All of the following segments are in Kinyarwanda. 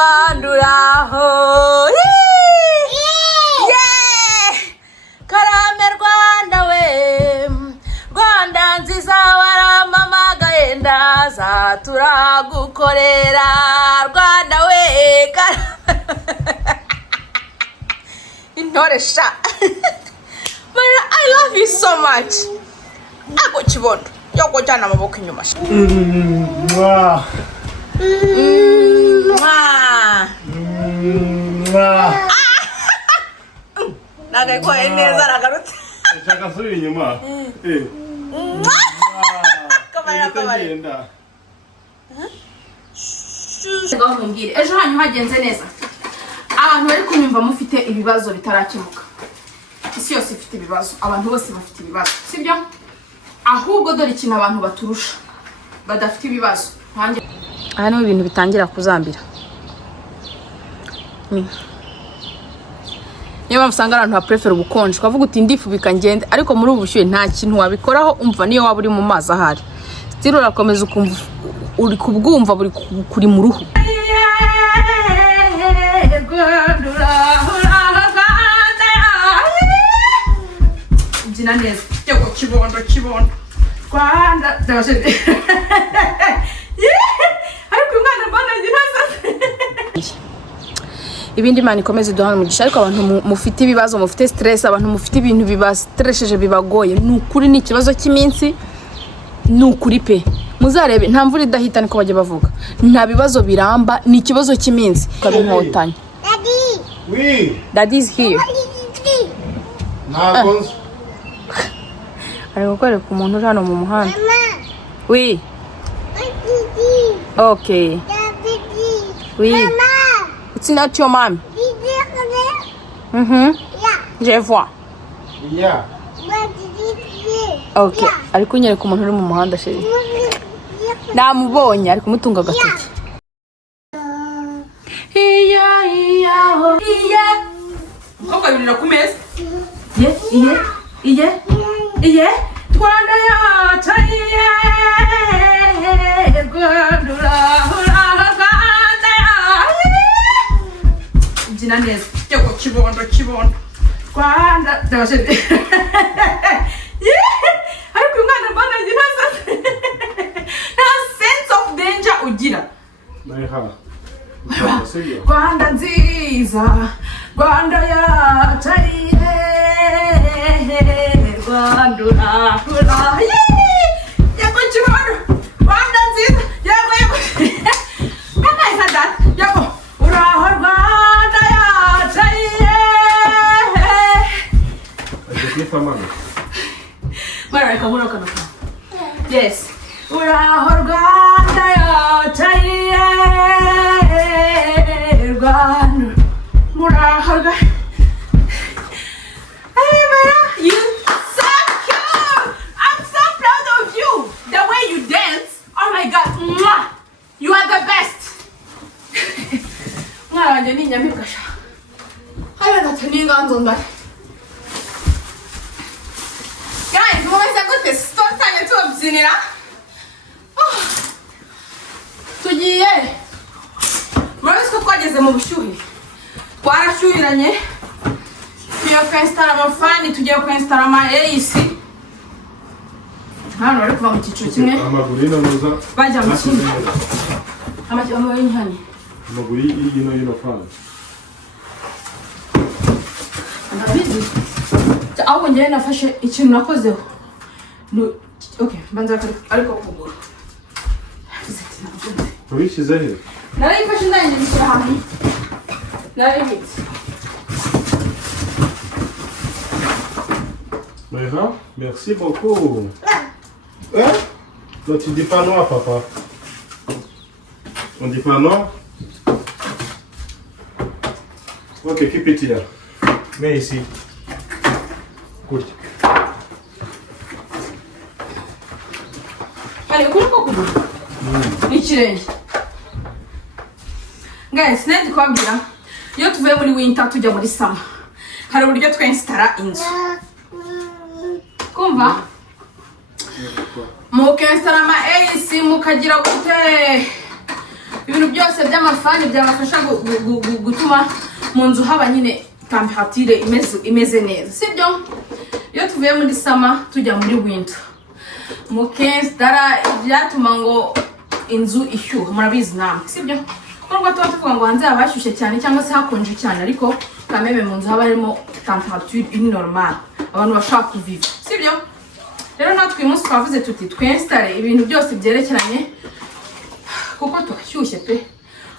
Rwanduraho karame Rwanda we Rwanda nziza waramamagaye ndaza turagukorera Rwanda we intore sha I love you so much ako kibondo yoko cyana amaboko inyuma nagako neza ragarutse Nshaka subira inyuma kamera Ngambwire ejo hanyu hagenze neza abantu bari kunyumva mufite ibibazo bitarakemuka isi yose ifite ibibazo abantu bose bafite ibibazo sibyo ahubwo dore ikintu abantu baturusha badafite ibibazo hanjye aha niho ibintu bitangira kuzambira niyo usanga abantu ba prefer ubukonje ukavuga uti ndifubika ngende ariko muri ubu bushyuhe nta kintu wabikoraho umva niyo waba uri mu mazi ahari still urakomeza ukumva uri kubwumva buri kuri mu ruhu Jina neza yego kibondo Rwanda ndaje ariko umwana mbana ginaza ibindi Imana ikomeze duhana umugisha ariko abantu mufite ibibazo mufite stress abantu mufite ibintu bibastresheje bibagoye nukuri ni ikibazo cy'iminsi nukuri pe muzarebe nta mvura idahita niko bajya bavuga nta bibazo biramba ni ikibazo cy'iminsi kabinkotanye Daddy is here ntabwo ari gukwereka umuntu uri hano mu muhanda oui okay oui it's not your mom je vois okay ari kunyereka umuntu uri mu muhanda sheri namubonye ari kumutunga agatoki Oka yurira ku meza iye Rwanda yacu Jina neza yego kibondo Rwanda ndaje ariko umwana mbana ginaza nta sense of danger ugira Rwanda nziza Rwanda yacu Rwanda yego kibondo Rwanda nziza yego Kaka ifada yego uraho Rwanda yacu Mara kamura kana yes uraho Rwanda yacu Rwanda muraho you so cute. I'm so proud of you. The way you dance. Oh my god. Mwah. You are the best. Mwana wanje ni nyamibwa sha. Haya nataninga nzonda. Guys, mumeze gute stotanye tubabyinira? Tugiye. Murabona ko twageze mu bushyuhe. Twarashyuhiranye. Tugiye kwinstara amafani, tugiye kwinstara ama AC. Hano bari kuva mu cyiciro kimwe. Amagurino nuza. Bajya mu kindi. Amajyamo y'inhani. Amaguri ino fani. Ndabizi. Aho njye nafashe ikintu nakozeho. Okay, banza ariko kugura. Ubishyize he? Narayifashe ndangije hamwe. Narayibitse. Maïra, merci beaucoup. Hein? Toi, tu dis pas non à papa. On dit pas non? Ok, keep it here. Mets ici. Écoute. Allez, coupe. N'ikirenge. Guys, nedi kwabwira. Iyo tuvuye muri winter tujya muri summer. Hari uburyo twinstara inzu. Kumva? Mukinstara ama AC mukagira gute? ibintu byose by'amafani byabafasha gutuma mu nzu haba nyine temperature imeze neza sibyo. Iyo tuvuye muri summer tujya muri winter mukenzi dara byatuma ngo inzu ishyuha murabizi namwe sibyo. Nubwo tuba tuvuga ngo hanze habashyushye cyane cyangwa se hakonje cyane ariko kameme mu nzu haba harimo temperature normal abantu bashaka kuviva sibyo. Rero natwe uyu munsi twavuze tuti twinstare ibintu byose byerekeranye kuko turashyushye pe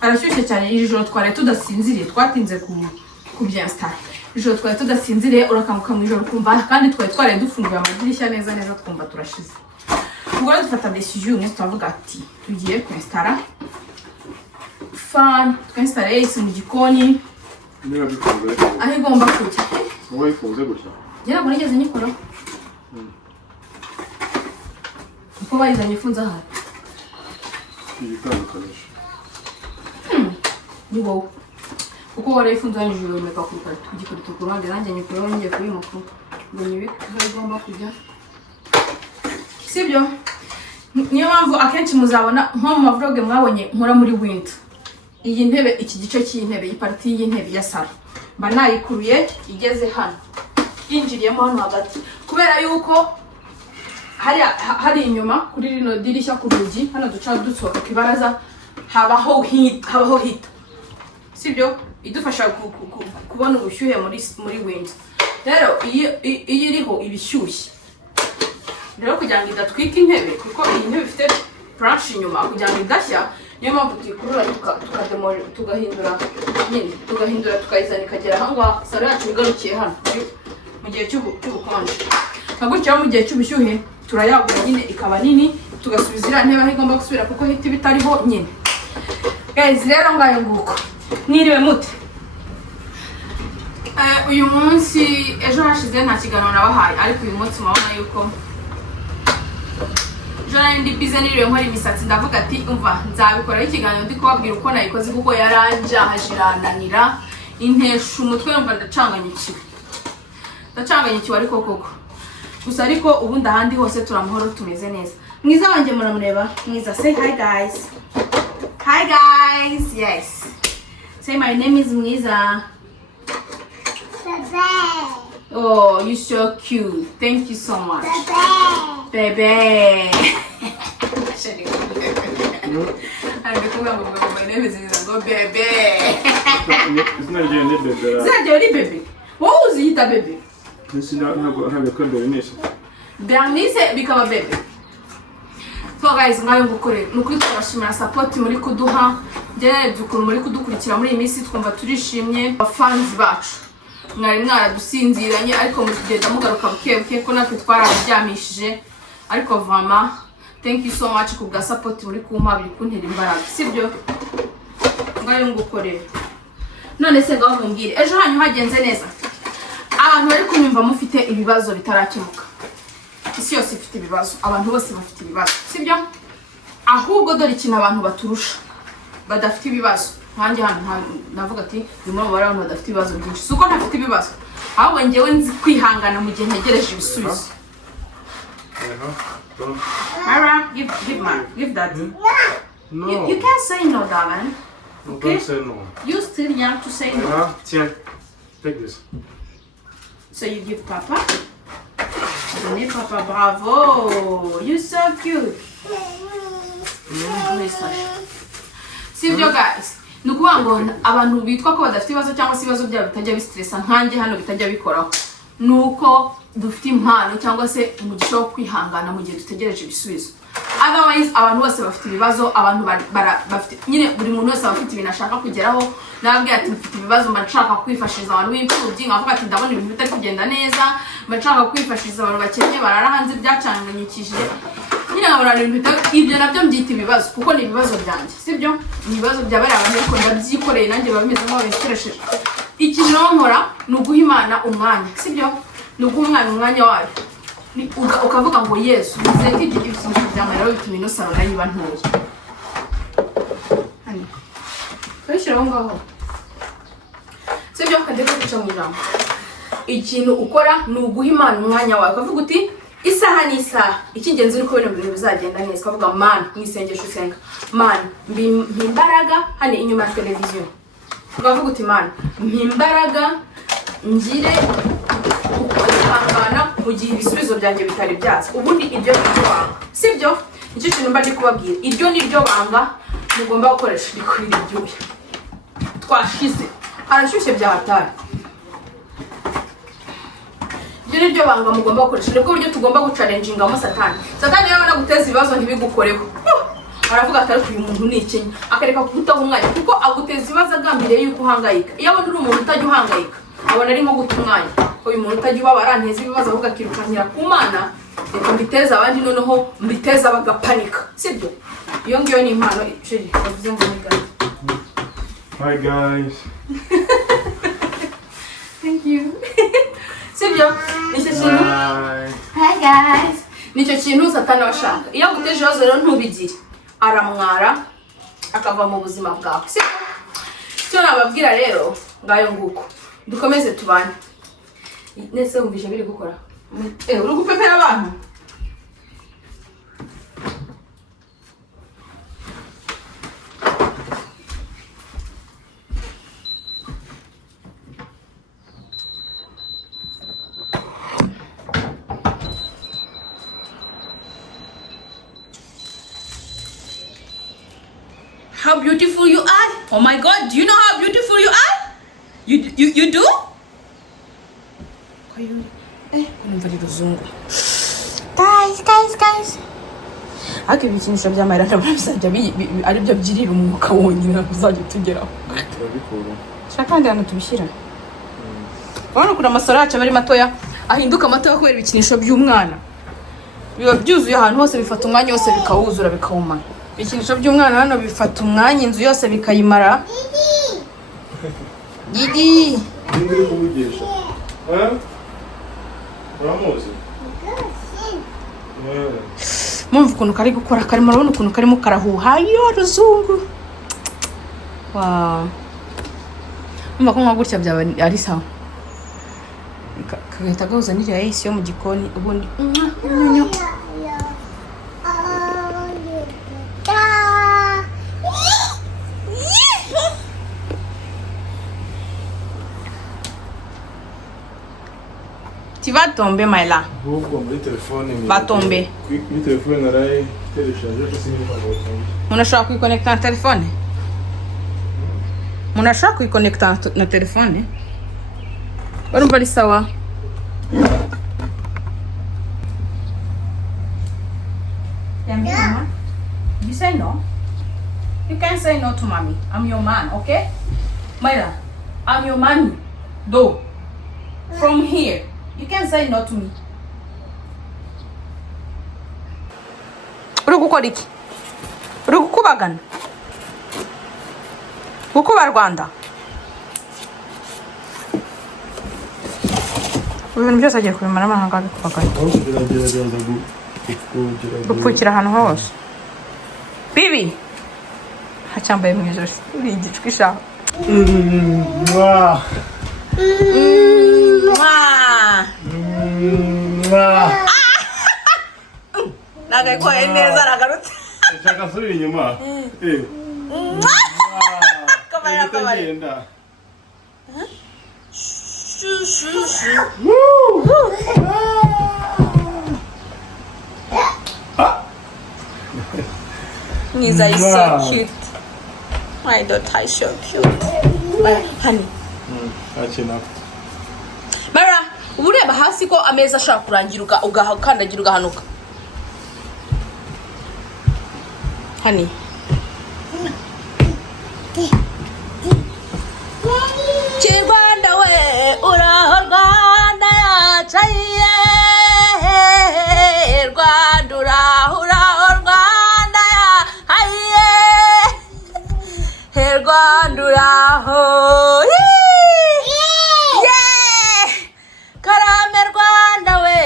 arashyushye cyane. Iri joro twari tudasinziriye twatinze kubyinstara. Ijoro twari tudasinziriye urakanguka mu ijoro kumva kandi twari dufunguye amadirishya neza neza twumva turashize. Ubwo rero dufata decision uyu munsi turavuga ati tugiye kwinstara fan twinstara isi mu gikoni niba bikunze aho igomba kujya. wowe ikunze gutya Ngira ngo nigeze nyikora uko bayizanye ifunze aha ibitandukanyije ni wowe kuko wari ifunze hanyuma ijoro meka ku gikarito ku ruhande nanjye nyikuraho ngiye kuri makuru ngo nyibike aho igomba kujya sibyo. Niyo mpamvu akenshi muzabona nko mu mavlog mwabonye nkora muri winter iyi ntebe iki gice cy'intebe iyi party y'intebe ya salo mba nayikuruye igeze hano yinjiriyemo hano hagati kubera yuko hari inyuma kuri rino dirishya ku rugi hano duca dusohoka ku ibaraza habaho hita sibyo idufasha kubona ubushyuhe muri winter. Rero iyo iriho ibishyushye rero kugira ngo idatwika intebe kuko iyi ntebe ifite branch inyuma kugira ngo idashya niyo mpamvu tuyikurura tugahindura tukayizana ikagera aha ngaha salo yacu igarukiye hano mu gihe cy'ubukonje nka gutya mu gihe cy'ubushyuhe turayagura nyine ikaba nini tugasubiza iriya ntebe aho igomba gusubira kuko hita bitariho nyine. Guys rero ngayo nguko mwiriwe mute uyu munsi ejo hashize nta kiganiro nabahaye ariko uyu munsi murabona yuko Jana ndi bize niriwe nkora imisatsi ndavuga ati umva nzabikoraho ikiganiro ndi kubabwira uko nayikoze kuko yaranjahajirananira intesha umutwe numva ndacanganyikiwe ariko koko gusa ariko ubundi ahandi hose turamahoro tumeze neza. Mwiza wanjye muramureba mwiza say hi guys yes say my name is Mwiza. Oh, you're so cute. Thank you so much. Bebe. My name is Mwiza. Bebe. It's not your baby. It's not your baby. What was it, baby? This is not have a combination. Bernice become a baby. So guys, ngayo ngukore nukuri twashimira support muri kuduha njye dukuru muri kudukurikira muri iyi minsi twumva turishimye fans bacu mwari mwaradusinziranye ariko mugenda mugaruka buke ko natwe twararyamishije ariko vama thank you so much kubwa support muri kumpa biri kuntera imbaraga sibyo ngayo ngukore. None se ngaho mbwire ejo hanyu hagenze neza abantu bari kunyumva mufite ibibazo bitarakemuka isi yose ifite ibibazo abantu bose bafite ibibazo sibyo ahubwo dore ikintu abantu baturusha badafite ibibazo nkanjye hano navuga ati bimwe mu abantu badafite ibibazo byinshi suko ntafite ibibazo ahubwo njyewe nzi kwihangana mu gihe ntegereje ibisubizo. Mara give that No. You can't say no darling. Okay? Don't say no. You still young to say no. Tiens, take this. So you give Papa. Donnez Papa, bravo. You're so cute. Sibyo guys. Nukuvuga ngo abantu bitwa ko badafite ibibazo cyangwa se ibibazo byabo bitajya bistressa nkanjye hano bitajya bikoraho. Nuko dufite impano cyangwa se umugisha wo kwihangana mu gihe dutegereje ibisubizo. Otherwise abantu bose bafite ibibazo abantu bafite nyine buri muntu wese afite ibintu ashaka kugeraho nababwiye ati mfite ibibazo mba nshaka kwifashiza abantu b'imfubyi nkavuga ati ndabona ibintu bitari kugenda neza mba nshaka kwifashiza abantu bakennye barara hanze byacanganyikishije nyine nkabona ibintu ibyo nabyo mbyita ibibazo kuko ni ibibazo byanjye sibyo ni ibibazo by'abari abantu ariko ndabyikoreye nanjye babimeze nk'aho bikoresheje ikintu nkora ni uguha Imana umwanya sibyo ni uguha umwanya wayo ukavuga ngo Yesu nzeke igihe ibisubizo by'amarero bituma ino saro nayiba ntoya hani kwishyiraho ngaho sibyo kadeko guca mu ijambo ikintu ukora ni uguha Imana umwanya wawe ukavuga uti isaha n'isaha icy'ingenzi ni ko ibintu bizagenda neza ukavuga man mwisengesho usenga man mpimbaraga hano inyuma ya televiziyo ukavuga uti man mpimbaraga ngire ukangana mu gihe ibisubizo byanjye bitari byaza ubundi ibyo ni byo banga sibyo icyo kintu mba ndi kubabwira iryo ni ryo banga mugomba gukoresha rikwira ibyuya twashize harashyushye bya hatari ibyo ni ryo banga mugomba gukoresha nibwo buryo tugomba guchallengeingamo satani rero naguteza ibibazo ntibigukoreho aravuga ati ariko uyu muntu ni ikinya akareka kugutaho umwanya kuko aguteza ibibazo agambiriye yuko uhangayika iyo abona uri umuntu utajya uhangayika abona arimo guta umwanya uyu muntu utajya ubabara nteza ibibazo ahubwo akirukankira ku mana reka mbiteza abandi noneho mbiteza bagapanika sibyo iyo ngiyo ni impano sheri bavuze ngo ni gani. Hi guys. Thank you. Sibyo nicyo kintu. Hi guys. Nicyo kintu satani washaka iyo aguteje ibibazo rero ntubigire aramwara akava mu buzima bwawe sibyo cyo nababwira rero ngayo nguko dukomeze tubane nese wumvise biri gukora uri gupepera abantu. How beautiful you are! Oh my God! Do you know how beautiful you are? You do? Guys. Ariko ibikinisho by'amarira n'abasajya ari byo byirira umwuka wonyine uzajya tugeraho. Turabikura. Shaka kandi hano tubishyira. Urabona kuri amasaro yacu bari matoya ahinduka amatoya kubera ibikinisho by'umwana. Biba byuzuye ahantu hose bifata umwanya wose bikawuzura bikawumara. Ibikinisho by'umwana hano bifata umwanya inzu yose bikayimara. Didi. Ndiri kuvugisha. Uramuzi? Mumva ukuntu kari gukora karimo urabona ukuntu karimo karahuha yo ruzungu. Wow. Mumva ko nkagutya byaba ari sawa. Kagahita gahuza n'iriya yahise yo mu gikoni ubundi tu vas tomber Maïla. Va tomber. Mi telefone naraye télécharger parce que Mon ashaka kwiconnecta na telefone. Mon ashaka kwiconnecta na telefone. Barumva ari sawa. You say no? You can't say no to mommy. I'm your man, okay? Maïla, I'm your man. Do. From here. You can't say no to me. Uri gukora iki? Uri gukubagana? Gukuba Rwanda? Ibintu byose agiye kubimara amahanga bikubagana. Gupfukira ahantu hose. Bibi! Hacyambaye mu ijosi. Uri igicwi sha. Nagakoye neza aragarutse. Nshaka asubira inyuma. Kamera. Niza is so cute. My daughter is so cute. Honey. Achina. Mara, ureba hasi ko ameza ashaka kurangira ugakandagira ugahanuka. Honey. Chirwanda we uraho Rwanda yacaye Rwanda uraho Rwanda yahaye Rwanda uraho Karame Rwanda we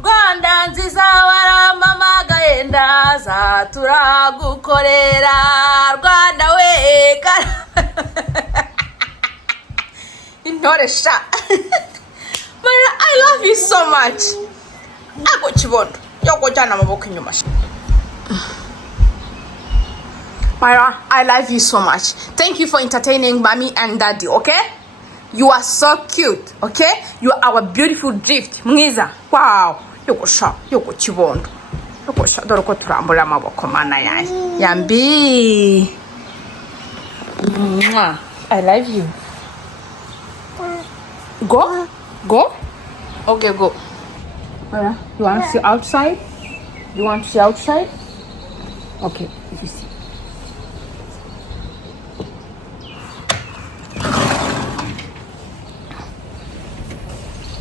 Rwanda nziza waramamagaye ndaza turagukorera Rwanda we Intore sha Mara, I love you so much. Ako kibondo. Yoko cyana amaboko inyuma. Myra, I love you so much. Thank you for entertaining mommy and daddy, okay? You are so cute, okay? You are our beautiful gift. Mwiza. Wow. Yoko kibondo. Yoko sha dore ko turambura amaboko mana yayi. Yambi. I love you. Go? Go? Okay, go. Myra, you want to see outside? You want to see outside? Okay, you see.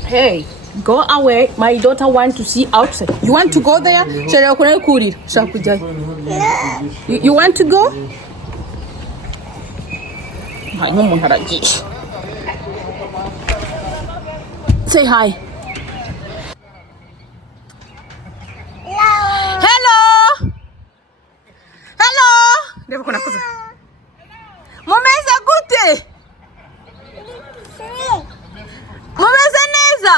Hey, go away. My daughter wants to see outside. You want to go there? You want to go? Say hi. Hello. Hello. Mumeze gute? Mumeze neza?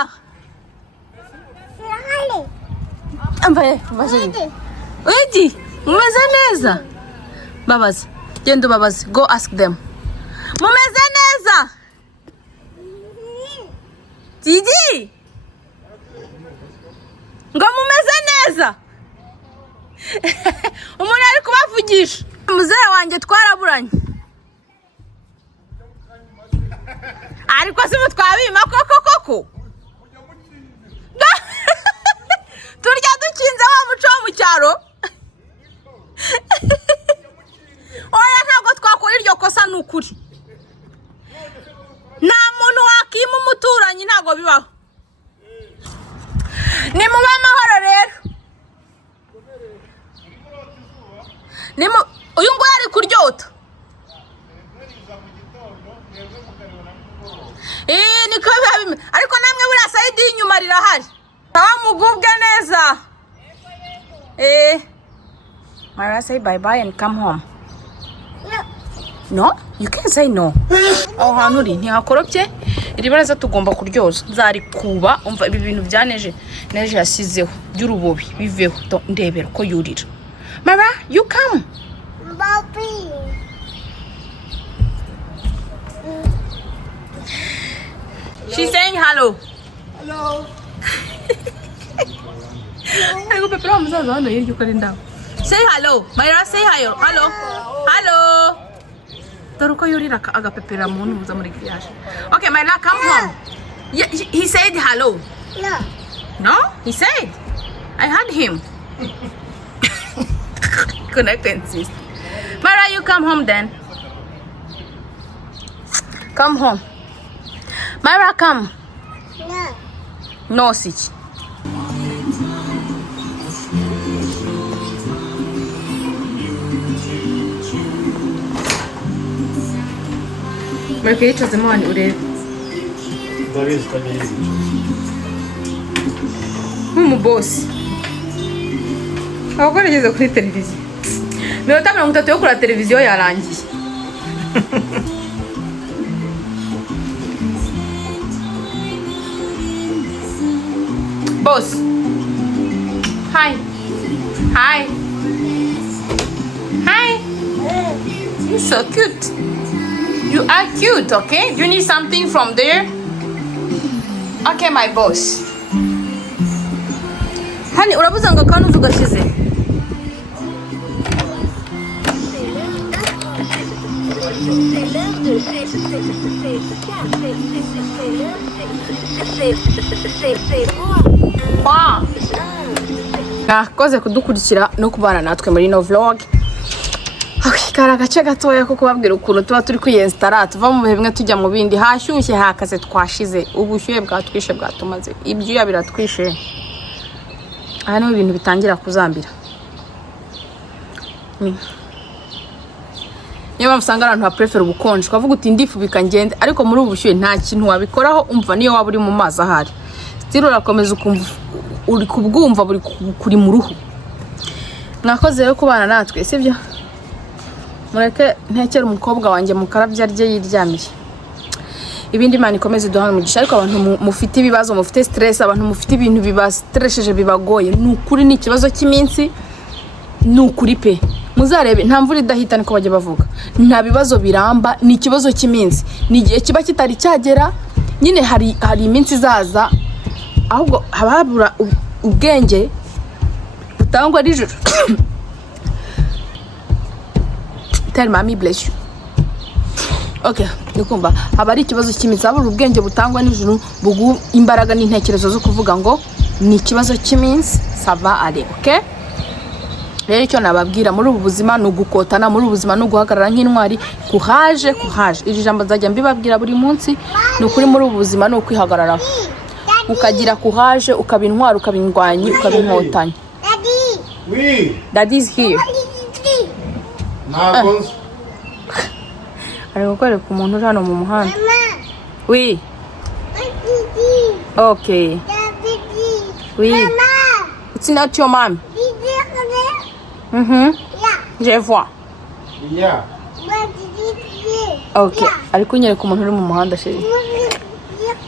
Ambaye, Wait, mumeze neza? Babazi, gendo babazi, go ask them. Mumeze neza? Didi? Ngo mumeze neza? Umuntu ari kubavugisha. Muzera wanjye twaraburanye. Ariko se mutwabima koko. Turya dukinze wa muco wo mu cyaro. Oya ntabwo twakora iryo kosa n'ukuri. Nta muntu wakima umuturanyi ntabwo bibaho. Ni mu bamahoro rero. Ni mu uyu ngo yari kuryota. Niko biba ariko namwe buri side y'inyuma rirahari. Mugubwe neza. Myra, say bye-bye and come home. No? You can't say no. Oh, hanuri, ntihakorobye. Iri baraza tugomba kuryoza. Nzari kuba, umva ibi bintu byaneje. Neje yasizeho. By'urubobi, biveho. Ndebera ko yurira. Myra, you come. Bobby. She's saying hello. Hello. Say hello. Myra, say hello. Hello. Hello. Okay, Myra, come home. Yeah, he said hello. No. No? He said. I heard him. Connect and insist. Myra, you come home then. Come home. Myra, come. No. No, Sich. Mureke yicazemo hano urebe. Ndabizi utabizi. Nk'umubosi. Abagore bageze kuri televiziyo. Minota 30 yo kuri televiziyo yarangiye. Boss. Hi. Hi. Hi. You're so cute. You are cute, okay? Do you need something from there? Okay, my boss. Honey, urabuza ngo kanuzu gashize. Nakoze kudukurikira no kubana natwe muri no vlog. Kara gace gatoya ko kubabwira ukuntu tuba turi kwiyinstara tuva mu bihe bimwe tujya mu bindi hashyushye hakaze twashize ubushyuhe bwatwishe bwatumaze ibyuya biratwishe. Aha niho ibintu bitangira kuzambira. Niba musanga abantu ba prefer ubukonje ukavuga uti ndifu bikangende ariko muri ubushyuhe nta kintu wabikoraho umva niyo waba uri mu mazi ahari. Still urakomeza ukumva uri kubwumva buri kuri mu ruhu. Mwakoze rero kubana natwe sibyo? Mureke ntekera umukobwa wanjye mu karabya rye yiryamiye. ibindi Imana ikomeze duhana umugisha ariko abantu mufite ibibazo mufite stress abantu mufite ibintu bibastresheje bibagoye nukuri ni ikibazo cy'iminsi nukuri pe muzarebe nta mvura idahita niko bajya bavuga nta bibazo biramba ni ikibazo cy'iminsi ni igihe kiba kitari cyagera nyine hari iminsi izaza ahubwo hababura ubwenge butangwa n'ijuru tell mommy bless you. Okay, nikumva haba ari ikibazo cy'iminsi habura ubwenge butangwa n'ijuru bugu imbaraga n'intekerezo zo kuvuga ngo ni ikibazo cy'iminsi sava ale. Okay, rero icyo nababwira muri ubu buzima ni ugukotana muri ubu buzima ni uguhagarara nk'intwari kuhaje iri jambo nzajya mbibabwira buri munsi ni ukuri muri ubu buzima ni ukwihagarara ukagira kuhaje ukaba intwari ukaba indwanyi ukaba inkotanyi. Daddy is here. Ari gukwereka umuntu uri hano mu muhanda. Oui. Okay. Oui. It's not your mom. Je vois. Yeah. Okay. Ari kunyereka umuntu uri mu muhanda sheri.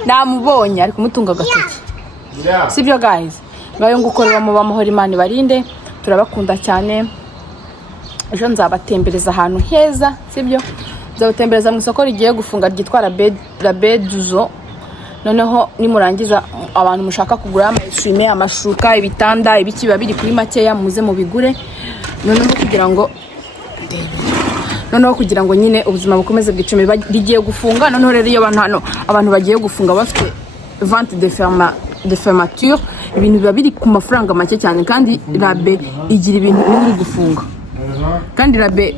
Namubonye ari kumutunga agatoki. Yeah. Sibyo guys. Ngayo ngukorera mu bamahoro Imana ibarinde. Turabakunda cyane. Ejo nzabatembereza ahantu heza, sibyo? Nzabatembereza mu isoko rigiye gufunga ryitwa la Beduzo. Noneho nimurangiza abantu mushaka kugura amasume, amashuka, ibitanda, ibiki biba biri kuri makeya muze mu bigure. Noneho kugira ngo nyine ubuzima bukomeze bwicumi rigiye gufunga. Noneho rero iyo abantu bagiye gufunga bafite vente de fermeture ibintu biba biri ku mafaranga make cyane kandi rabe igira ibintu biri gufunga. Kandi rabe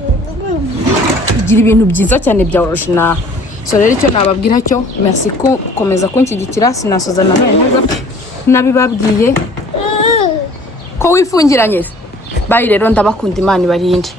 igira ibintu byiza cyane bya original. So rero icyo nababwira cyo merci ko komeza kunshyigikira sinasoza na neza nabibabwiye ko wifungiranye. Bye rero ndabakunda Imana ibarinde.